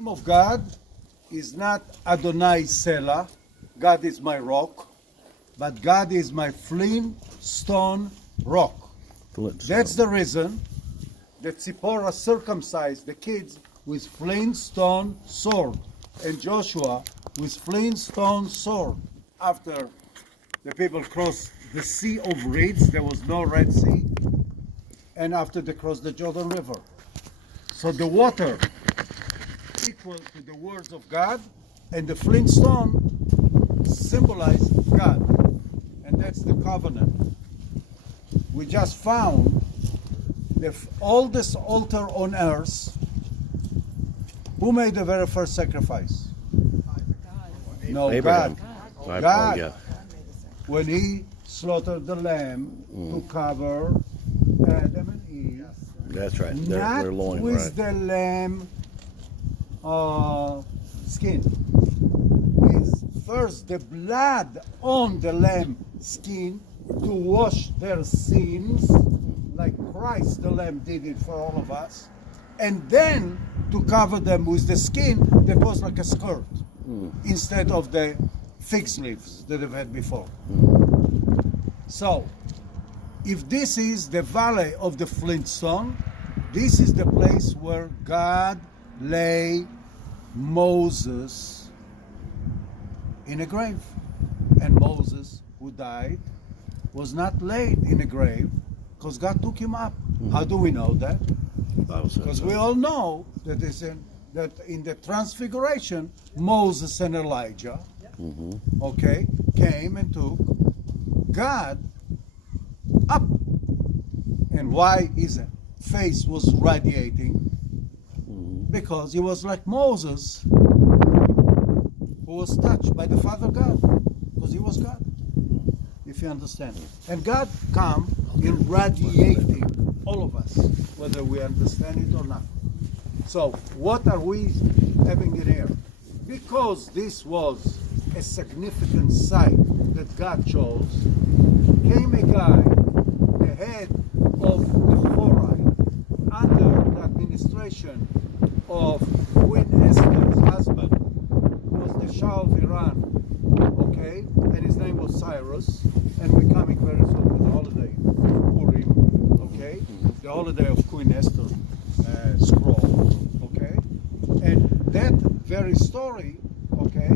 name of God is not Adonai Selah, God is my rock, but God is my flintstone rock. That's the reason that Zipporah circumcised the kids with flintstone sword, and Joshua with flintstone sword. After the people crossed the Sea of Reeds, there was no Red Sea, and after they crossed the Jordan River. So the water equal to the words of God, and the flintstone symbolize God, and that's the covenant. We just found the oldest altar on earth. Who made the very first sacrifice? No, Abraham. God. God. Yeah. When he slaughtered the lamb to cover Adam and Eve, That's right. not Their loin, with right. the lamb skin. Is first the blood on the lamb skin to wash their sins, like Christ the lamb did it for all of us, and then to cover them with the skin that was like a skirt instead of the fig leaves that they've had before. So, if this is the valley of the flintstone, this is the place where God lay Moses in a grave. And Moses, who died, was not laid in a grave because God took him up. How do we know that? Bible says Because so. we all know that in the Transfiguration, Moses and Elijah, okay, came and took God up. And why his face was radiating? Because he was like Moses, who was touched by the Father God, because he was God, if you understand. And God come in radiating all of us, whether we understand it or not. So what are we having in here? Because this was a significant site that God chose, came a guy, the head of the Horai, under the administration of Queen Esther's husband, who was the Shah of Iran, okay, and his name was Cyrus, and we're coming very soon to the holiday, Purim, okay, the holiday of Queen Esther scroll, okay, and that very story, okay,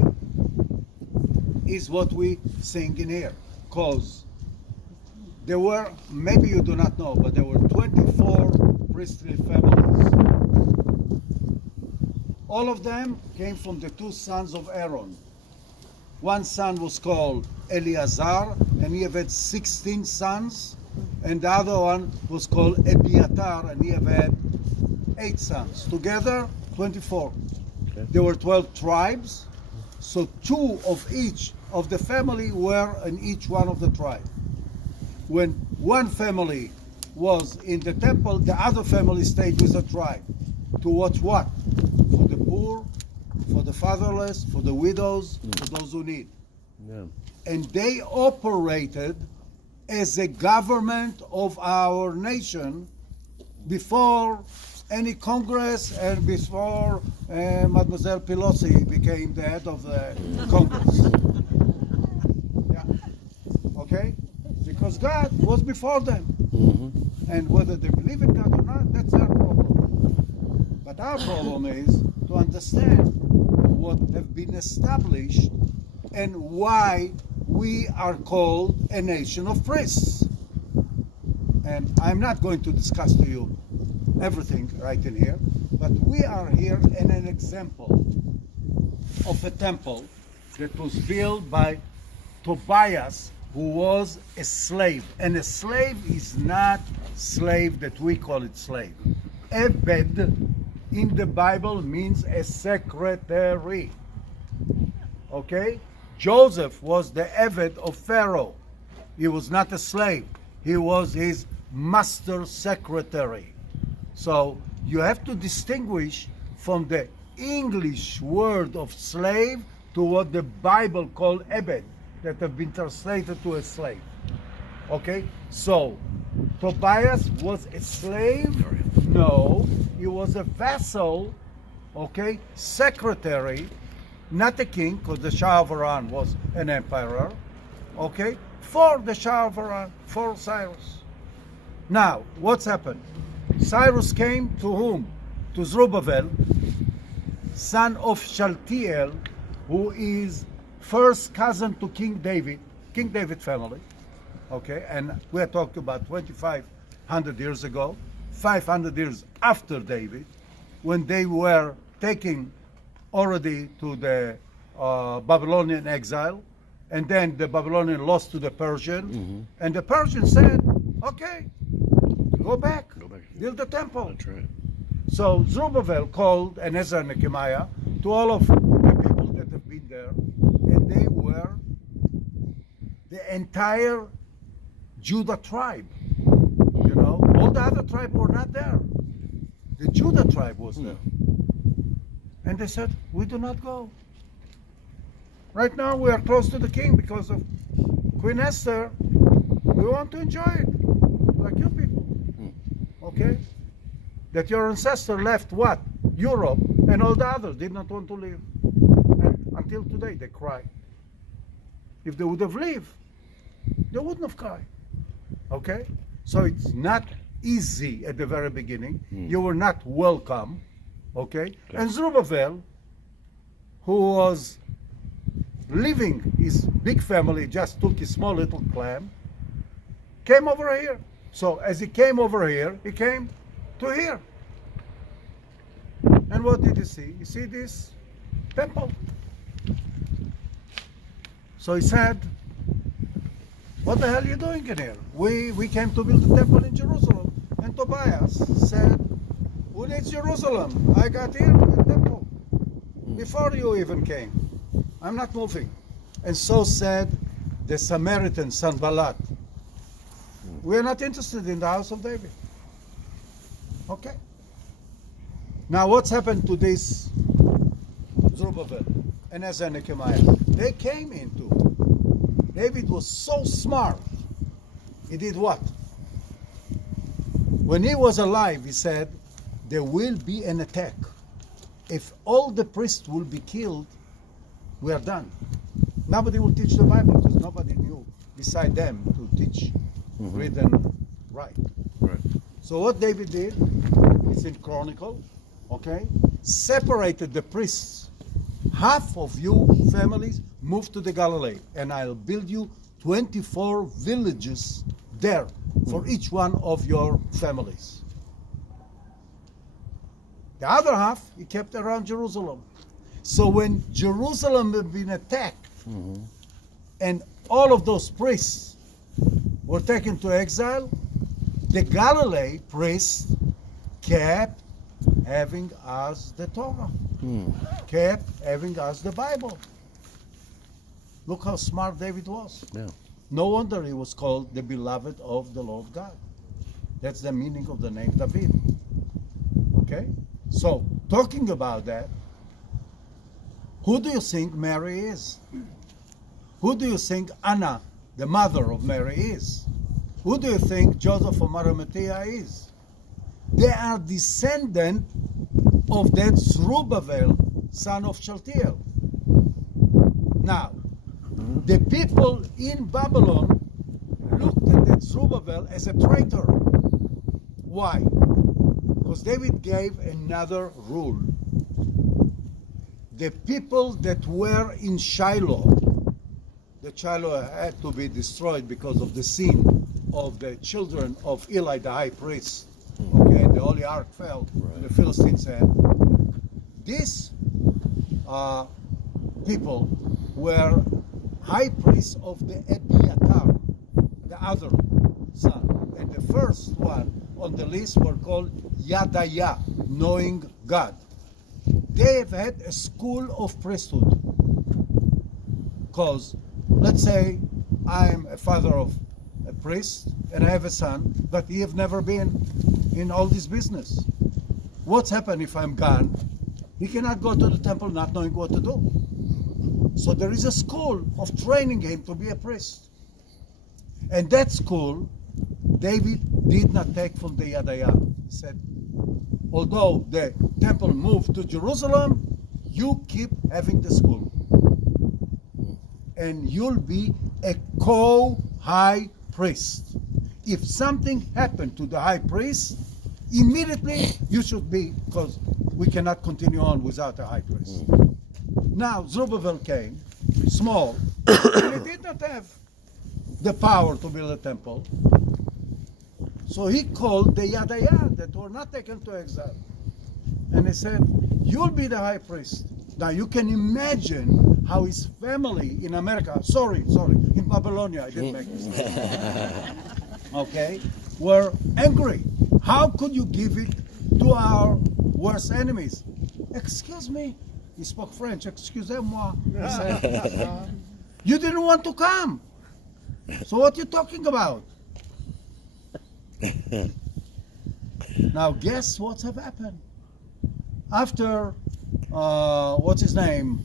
is what we sing in here, because there were, maybe you do not know, but there were 24 priestly families. All of them came from the two sons of Aaron. One son was called Eleazar, and he had 16 sons, and the other one was called Abiatar, and he had 8 sons. Together, 24. Okay. There were 12 tribes, so 2 of each of the family were in each one of the tribes. When one family was in the temple, the other family stayed with the tribe to watch what? For the poor, for the fatherless, for the widows, for those who need. Yeah. And they operated as a government of our nation before any Congress and before Mademoiselle Pelosi became the head of the Congress. Yeah. Okay? Because God was before them. And whether they believe in God or not, that's their problem. But our problem is to understand what have been established and why we are called a nation of priests. And I'm not going to discuss to you everything right in here, but we are here in an example of a temple that was built by Tobias, who was a slave. And a slave is not slave that we call it slave. Ebed in the Bible means a secretary. Okay? Joseph was the Ebed of Pharaoh. He was not a slave. He was his master secretary. So you have to distinguish from the English word of slave to what the Bible called Ebed, that have been translated to a slave. Okay? So, Tobias was a slave? No, he was a vassal okay, secretary, not the king, because the Shah of Iran was an emperor, okay, for the Shah of Iran, for Cyrus. Now, what's happened? Cyrus came to whom? To Zerubbabel, son of Shaltiel, who is first cousin to King David family, okay, and we are talking about 2,500 years ago, 500 years after David, when they were taken already to the Babylonian exile, and then the Babylonian lost to the Persian, and the Persian said, okay, go back, build the temple. That's right. So Zerubbabel called, and Ezra and Nehemiah, to all of the people that have been there, and they were the entire Judah tribe. You know, all the other tribes were not there. The Judah tribe was there. And they said, we do not go. Right now we are close to the king because of Queen Esther. We want to enjoy it, like you people. Okay? That your ancestor left what? Europe, and all the others did not want to leave. And until today they cry. If they would have lived, they wouldn't have cried. Okay? So it's not easy at the very beginning. You were not welcome. Okay? And Zerubbabel, who was leaving his big family, just took his small little clan, came over here. So as he came over here, he came to here. And what did he see? You see this temple? So he said, what the hell are you doing in here? We came to build a temple in Jerusalem. And Tobias said, who needs Jerusalem? I got here a temple before you even came. I'm not moving. And so said the Samaritan Sanballat. We're not interested in the house of David. Okay. Now what's happened to this Zerubbabel and Ezra and Nehemiah? They came into. David was so smart. He did what? When he was alive, he said, there will be an attack. If all the priests will be killed, we are done. Nobody will teach the Bible because nobody knew beside them to teach, read and write. Right. So what David did, it's in Chronicle, okay, separated the priests. Half of you families move to the Galilee, and I'll build you 24 villages there for each one of your families. The other half he kept around Jerusalem. So when Jerusalem had been attacked, and all of those priests were taken to exile, the Galilee priests kept having us the Torah, kept having us the Bible. Look how smart David was. Yeah. No wonder he was called the beloved of the Lord God. That's the meaning of the name David. Okay? So, talking about that, who do you think Mary is? Who do you think Anna, the mother of Mary, is? Who do you think Joseph of Arimathea is? They are descendants of that Zerubbabel, son of Shaltiel. Now, the people in Babylon looked at that Zerubbabel as a traitor. Why? Because David gave another rule. The people that were in Shiloh, the Shiloh had to be destroyed because of the sin of the children of Eli the high priest. Okay, the Holy Ark fell in the Philistines' hand. These people were high priests of the Abiathar, the other son. And the first one on the list were called Yadaya, knowing God. They have had a school of priesthood. Because, let's say, I'm a father of a priest and I have a son, but he have never been in all this business. What's happened if I'm gone? He cannot go to the temple not knowing what to do. So there is a school of training him to be a priest. And that school, David did not take from the Yadaya. He said, although the temple moved to Jerusalem, you keep having the school. And you'll be a co-high priest. If something happened to the high priest, immediately you should be, because we cannot continue on without a high priest. Now, Zerubbabel came, small, and he did not have the power to build a temple. So he called the Yadayah that were not taken to exile. And he said, you'll be the high priest. Now you can imagine how his family in America, sorry, in Babylonia, I didn't make this. Okay, were angry. How could you give it to our worst enemies? Excuse me. He spoke French. Excusez-moi. He said, you didn't want to come. So what are you talking about? Now guess what's have happened? After, what's his name?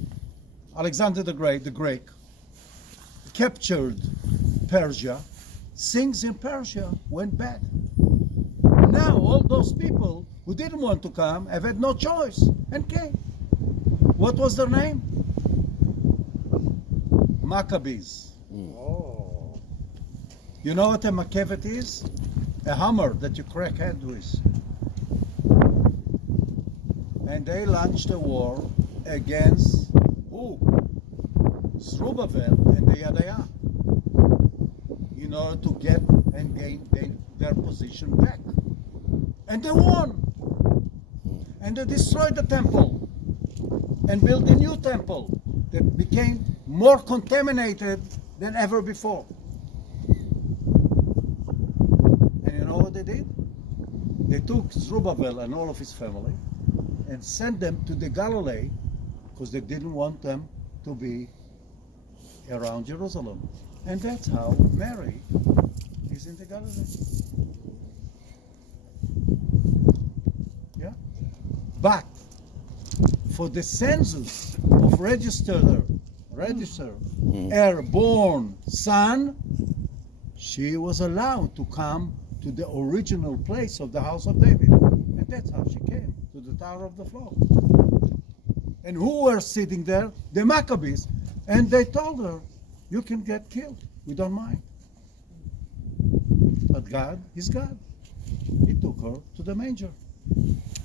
Alexander the Greek, captured Persia, things in Persia went bad. Now all those people who didn't want to come have had no choice and came. What was their name? Maccabees. Oh. You know what a Maccabees is? A hammer that you crack head with. And they launched a war against who? Zerubbabel and the Yadayah, in order to get and gain their position back. And they won. And they destroyed the temple and built a new temple that became more contaminated than ever before. And you know what they did? They took Zerubbabel and all of his family and sent them to the Galilee because they didn't want them to be around Jerusalem. And that's how Mary is in the Galilee. Yeah? But for the census of register airborn son, she was allowed to come to the original place of the house of David. And that's how she came to the Tower of the Flock. And who were sitting there? The Maccabees. And they told her, you can get killed. We don't mind. But God is God. He took her to the manger.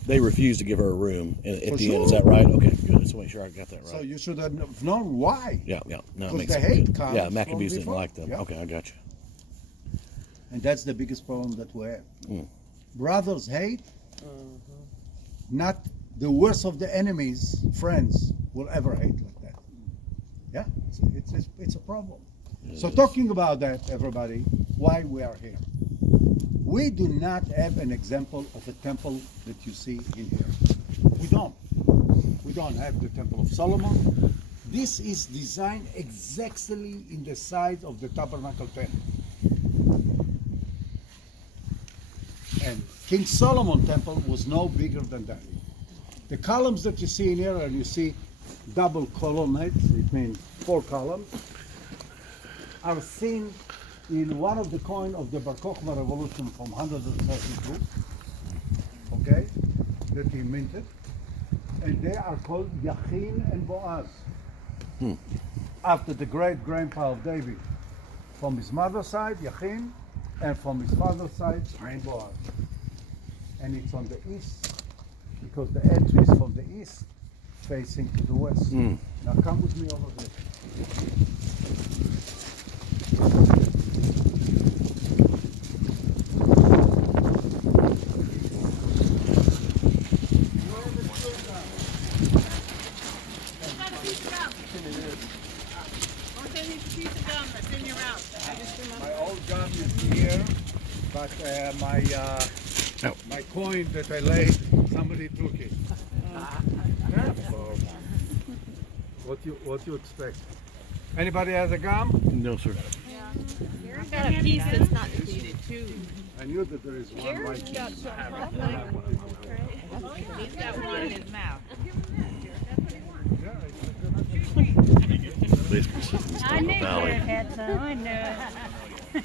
They refused to give her a room at For the end. Is sure. that right? Okay, good. Just to make sure I got that right. So you should have known why. Yeah. No, it Because makes the sense. hate Good. comes Yeah, from Maccabees didn't before. like them. Yeah. Okay, I got you. And that's the biggest problem that we have. Mm. Brothers hate, not the worst of the enemies, friends, will ever hate like that. Yeah, it's a problem. So talking about that, everybody, why we are here. We do not have an example of a temple that you see in here. We don't. We don't have the Temple of Solomon. This is designed exactly in the size of the tabernacle tent. And King Solomon temple was no bigger than that. The columns that you see in here, and you see double colonnades, it means 4 columns, are seen in one of the coin of the Bar Kokhba revolution from 132, okay, that he minted, and they are called Yachin and Boaz, after the great grandpa of David. From his mother's side, Yachin, and from his father's side, Boaz. And it's on the east, because the entry is from the east, facing to the west. Now come with me over here. My old gun is here, but my coin that I laid, somebody took it. So, what you expect? Anybody has a gun? No, sir. I've got a piece that's not depleted too. I knew that there is one right here. He's got one in his mouth. Basically, sitting in I the knew valley. Jared had some. I knew it.